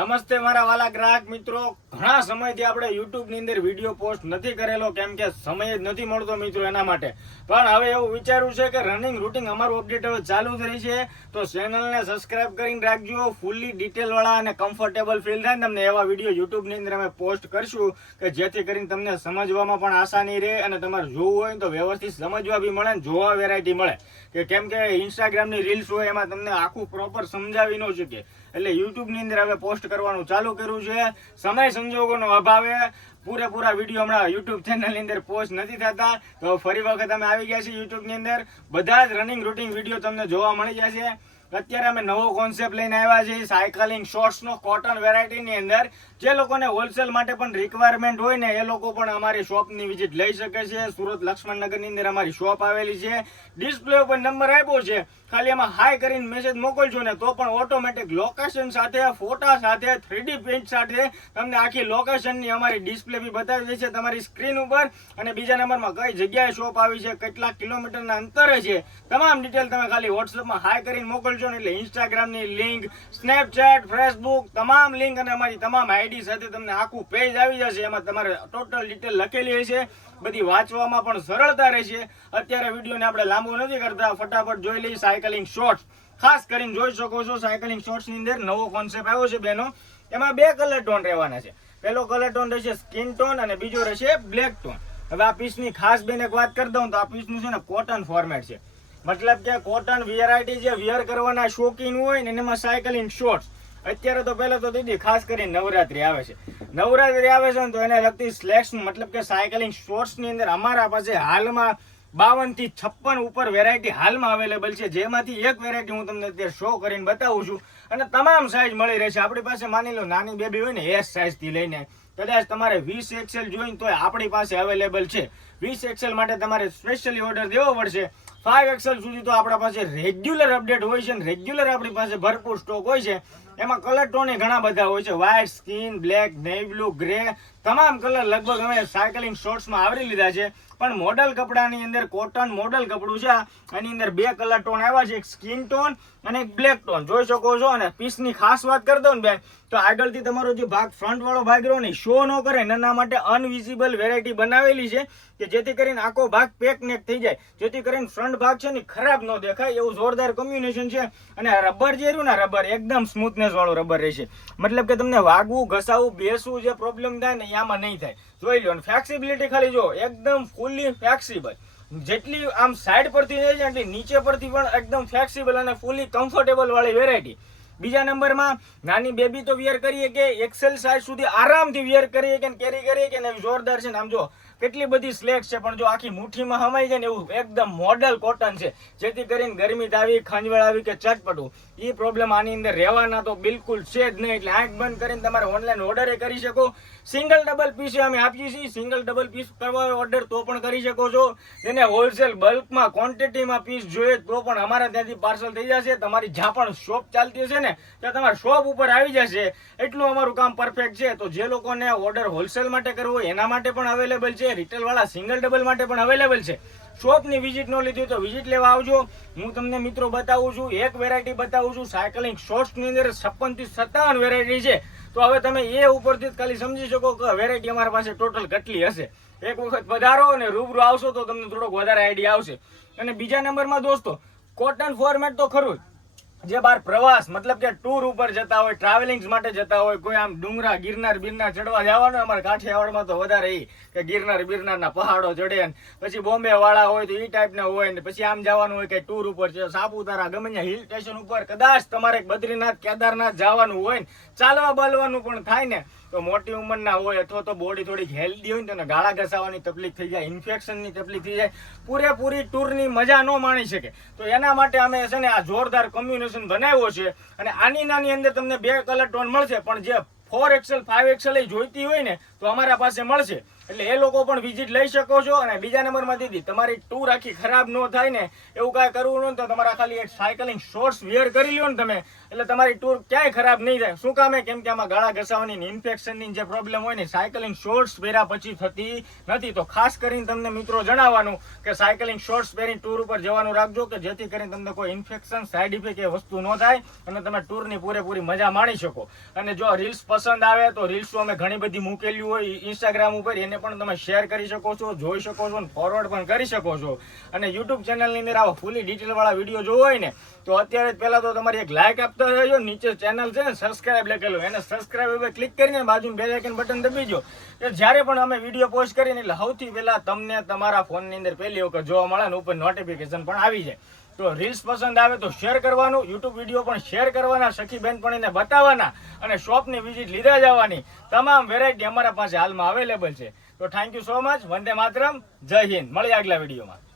નમસ્તે મારા વાલા ગ્રાહક મિત્રો, ઘણા સમયથી આપણે YouTube ની અંદર વિડીયો પોસ્ટ નથી કરેલો કેમ કે સમય જ નથી મળતો મિત્રો, એના માટે. પણ હવે એવું વિચાર્યું છે કે રનિંગ રૂટિંગ અમારું અપડેટ હવે ચાલુ થઈ છે, તો ચેનલને સબસ્ક્રાઇબ કરીને રાખજો. ફૂલી ડિટેલ વાળા અને કમ્ફર્ટેબલ ફીલ થાય તમને એવા વિડીયો YouTube ની અંદર અમે પોસ્ટ કરશું કે જેથી કરીને તમને સમજવામાં પણ આસાની રહે અને તમારે જોવું હોય તો વ્યવસ્થિત સમજવા બી મળે અને જોવા વેરાયટી મળે. કે કેમ કે ઇન્સ્ટાગ્રામની રીલ્સ હોય એમાં તમને આખું પ્રોપર સમજાવી ન શકે, એટલે YouTube ની અંદર હવે પોસ્ટ કરવાનું ચાલુ કર્યું છે. સમય સંજોગોનો અભાવે પૂરેપૂરા વિડીયો હમણાં YouTube ચેનલની અંદર પોસ્ટ નથી થતા, તો ફરી વખત અમે આવી ગયા છીએ YouTube ની અંદર. બધા જ રનિંગ રૂટિંગ વિડીયો તમને જોવા મળી જશે. અત્યારે અમે નવો કોન્સેપ્ટ લઈને આવ્યા છીએ સાયકલિંગ શોર્ટ્સનો કોટન વેરાયટીની અંદર. જે લોકોને હોલસેલ માટે પણ રિક્વાયરમેન્ટ હોય ને એ લોકો પણ અમારી શોપની વિઝિટ લઈ શકે છે. સુરત લક્ષ્મણનગરની અંદર અમારી શોપ આવેલી છે. ડિસ્પ્લે ઉપર નંબર આપ્યો છે, ખાલી એમાં હાઈ કરીને મેસેજ મોકલજો ને તો પણ ઓટોમેટિક લોકેશન સાથે, ફોટા સાથે, 3D પ્રિન્ટ સાથે તમને આખી લોકેશનની અમારી ડિસ્પ્લે બી બતાવી દેશે તમારી સ્ક્રીન ઉપર. અને બીજા નંબરમાં કઈ જગ્યાએ શોપ આવી છે, કેટલા કિલોમીટરના અંતરે છે, તમામ ડિટેલ તમે ખાલી વોટ્સઅપમાં હાઈ કરીને મોકલજો ને એટલે ઇન્સ્ટાગ્રામની લિંક, સ્નેપચેટ, ફેસબુક તમામ લિંક અને અમારી તમામ આઈડી સાથે તમને આખું પેજ આવી જશે. એમાં તમારે ટોટલ ડિટેલ લખેલી હશે, બધી વાંચવામાં પણ સરળતા રહેશે. અત્યારે વિડીયોને આપણે લાંબુ નથી કરતા, ફટાફટ જોઈ લઈએ સાયકલિંગ શોર્ટ્સ. ખાસ કરીને જોઈ શકો છો સાયકલિંગ શોર્ટ્સની અંદર નવો કોન્સેપ્ટ આવ્યો છે બેનો. એમાં બે કલર ટોન રહેવાના છે. પહેલો કલર ટોન રહેશે સ્કિન ટોન અને બીજો રહેશે બ્લેક ટોન. હવે આ પીસની ખાસ બેન એક વાત કરી દઉં તો આ પીસનું છે ને કોટન ફોર્મેટ છે, મતલબ કે કોટન વેરાયટી જે વિયર કરવાના શોખીન હોય ને એમાં સાયકલિંગ શોર્ટ્સ. અત્યારે તો પહેલા તો દીદી ખાસ કરીને નવરાત્રી આવે છે, નવરાત્રી આવે છે ને તો એને લગતી સ્લેક્સ મતલબ કે સાયકલિંગ શોર્ટ્સની અંદર અમારા પાસે હાલમાં 52 થી 56 ઉપર વેરાયટી હાલમાં અવેલેબલ છે, જેમાંથી એક વેરાયટી હું તમને અત્યારે શો કરીને બતાવું છું. અને તમામ સાઇઝ મળી રહેશે આપણી પાસે. માની લો નાની બેબી હોય ને એસ સાઇઝથી લઈને કદાચ તમારે 20 XL જોઈને તો આપણી પાસે અવેલેબલ છે. 20 XL માટે તમારે સ્પેશિયલી ઓર્ડર દેવો પડશે. 5 XL સુધી તો આપણા પાસે રેગ્યુલર અપડેટ હોય છે અને રેગ્યુલર આપણી પાસે ભરપૂર સ્ટોક હોય છે. એમાં કલર ટોન ઘણા બધા હોય છે, white, skin, black, navy blue, grey, તમામ કલર લગભગ અમે સાયકલિંગ શોર્ટ્સમાં આવરી લીધા છે. પણ મોડલ કપડાની અંદર કોટન મોડલ કપડું છે, આની અંદર બે કલર ટોન આવ્યા છે, એક સ્કિન ટોન અને એક બ્લેક ટોન જોઈ શકો છો. અને પીસની ખાસ વાત કરી દઉં ને બેન તો આગળથી તમારો જે ભાગ ફ્રન્ટ વાળો ભાગ રહ્યો ને શો ન કરે એના માટે અનવિઝિબલ વેરાયટી બનાવેલી છે કે જેથી કરીને આખો ભાગ પેક નેક થઈ જાય, જેથી કરીને ફ્રન્ટ ભાગ છે ને ખરાબ ન દેખાય એવું જોરદાર કોમ્બિનેશન છે. અને રબર જે રહ્યું ને રબર એકદમ સ્મૂથનેસ વાળું રબર રહેશે, મતલબ કે તમને વાગવું, ઘસાવું, બેસવું જે પ્રોબ્લેમ થાય ને આમાં નહીં થાય. જોઈ લો. અને ફ્લેક્સિબિલિટી ખાલી જો એકદમ ફૂલી ફ્લેક્સિબલ, જેટલી આમ સાઈડ પરથી જાય છે એટલી નીચે પરથી પણ એકદમ ફ્લેક્સિબલ અને ફૂલી કમ્ફર્ટેબલ વાળી વેરાયટી. બીજા નંબરમાં નાની બેબી તો વિયર કરીએ કે એક્સેલ સાઇઝ સુધી આરામથી વિયર કરીએ કે કેરી કરીએ કે ને જોરદાર છે ને. આમ જો કેટલી બધી સ્લેક્સ છે પણ જો આખી મુઠ્ઠીમાં હમાઈ જાય ને એવું એકદમ મોડલ કોટન છે, જેથી કરીને ગરમી આવી, ખંજવાળ આવી કે ચટપટું એ પ્રોબ્લેમ આની અંદર રહેવાના તો બિલકુલ છે જ નહીં. એટલે આંખ બંધ કરીને તમારે ઓનલાઈન ઓર્ડર કરી શકો. સિંગલ ડબલ પીસ અમે આપીએ છીએ, સિંગલ ડબલ પીસ કરવા ઓર્ડર તો પણ કરી શકો છો. જેને હોલસેલ બલ્કમાં ક્વોન્ટિટીમાં પીસ જોઈએ તો પણ અમારા ત્યાંથી પાર્સલ થઈ જશે. તમારી જ્યાં પણ શોપ ચાલતી હશે ને ત્યાં તમારા શોપ ઉપર આવી જશે, એટલું અમારું કામ પરફેક્ટ છે. તો જે લોકોને ઓર્ડર હોલસેલ માટે કરવો હોય એના માટે પણ અવેલેબલ છે, રિટેલ વાળા સિંગલ ડબલ માટે પણ અવેલેબલ છે. શોપની વિઝિટ ન લીધી તો વિઝિટ લેવા આવજો. હું તમને મિત્રો બતાવું છું, એક વેરાયટી બતાવું છું સાયકલિંગ શોર્ટ્સની અંદર 56 થી 57 વેરાયટી છે. તો હવે તમે એ ઉપરથી ખાલી સમજી શકો કે વેરાયટી અમારા પાસે ટોટલ કેટલી હશે. એક વખત પધારો અને રૂબરૂ આવશો તો તમને થોડોક વધારે આઈડિયા આવશે. અને બીજા નંબરમાં દોસ્તો કોટન ફોર્મેટ તો ખરું જ. જે બાર પ્રવાસ મતલબ કે ટૂર ઉપર જતા હોય, ટ્રાવેલિંગ માટે જતા હોય, કોઈ આમ ડુંગરા ગિરનાર બિરનાર ચડવા જવાનું, અમારે કાઠિયાવાડમાં તો વધારે એ કે ગિરનાર બિરનારના પહાડો ચડે ને પછી બોમ્બે વાળા હોય તો એ ટાઈપના હોય ને પછી આમ જવાનું હોય કે ટૂર ઉપર છે, સાપુતારા ગમે ત્યાં હિલ સ્ટેશન ઉપર કદાચ તમારે બદ્રીનાથ કેદારનાથ જવાનું હોય ને ચાલવા બાલવાનું પણ થાય ને તો મોટી ઉંમરના હોય અથવા તો બોડી થોડીક હેલ્ધી હોય ને તો ગાળા ઘસાવાની તકલીફ થઈ જાય, ઇન્ફેક્શનની તકલીફ થઈ જાય, પૂરેપૂરી ટૂરની મજા ન માણી શકે. તો એના માટે અમે છે ને આ જોરદાર કોમ્બિનેશન બનાવ્યો છે. અને આની નાની અંદર તમને બે કલર ટોન મળશે, પણ જે 4 XL 5 XL જોઈતી હોય ને તો અમારા પાસે મળશે. એટલે એ લોકો પણ વિઝિટ લઈ શકો છો. અને બીજા નંબરમાં દીદી, તમારી ટૂર આખી ખરાબ ન થાય ને એવું કાંઈ કરવું ન તો તમારા ખાલી એક સાયકલિંગ શોર્ટ્સ વેર કરી લ્યો ને તમે, એટલે તમારી ટૂર ક્યાંય ખરાબ નહીં થાય. શું કામે? કેમ કે આમાં ગાળા ઘસાવાની ઇન્ફેક્શનની જે પ્રોબ્લેમ હોય ને સાયકલિંગ શોર્ટ્સ પહેર્યા પછી થતી નથી. તો ખાસ કરીને તમને મિત્રો જણાવવાનું કે સાયકલિંગ શોર્ટ્સ પહેરી ટૂર ઉપર જવાનું રાખજો, કે જેથી કરીને તમને કોઈ ઇન્ફેક્શન સાઇડ ઇફેક્ટ એ વસ્તુ ન થાય અને તમે ટૂરની પૂરેપૂરી મજા માણી શકો. અને જો રીલ્સ પસંદ આવે તો રીલ્સ અમે ઘણી બધી મૂકેલી હોય ઇન્સ્ટાગ્રામ ઉપર, એને પણ તમે શેર કરી શકો છો, જોઈ શકો છો અને ફોરવર્ડ પણ કરી શકો છો. અને યુટ્યુબ ચેનલની અંદર આવા ફૂલી ડિટેલ વાળા વિડીયો જોવો હોય ને તો અત્યારે પહેલા તો તમારી એક લાઈક આપતા રહેજો. નીચે ચેનલ છે ને સબસ્ક્રાઇબ લખેલું, એને સબસ્ક્રાઇબ ઉપર ક્લિક કરીને બાજુમાં બેલ આઇકન બટન દબાવજો, કે જ્યારે પણ અમે વિડીયો પોસ્ટ કરીને એટલે સૌથી પહેલા તમને તમારા ફોનની અંદર પહેલી વખત જોવા મળે ને ઉપર નોટિફિકેશન પણ આવી જાય. તો રીલ્સ પસંદ આવે તો શેર કરવાનું, યુટ્યુબ વિડીયો પણ શેર કરવાના, સખી બહેનપણીને બતાવવાના અને શોપની વિઝિટ લીધા જવાની. તમામ વેરાયટી અમારા પાસે હાલમાં અવેલેબલ છે. તો thank you so much. Vande Mataram. જય હિન્દ. મળીએ આગલા વિડીયોમાં.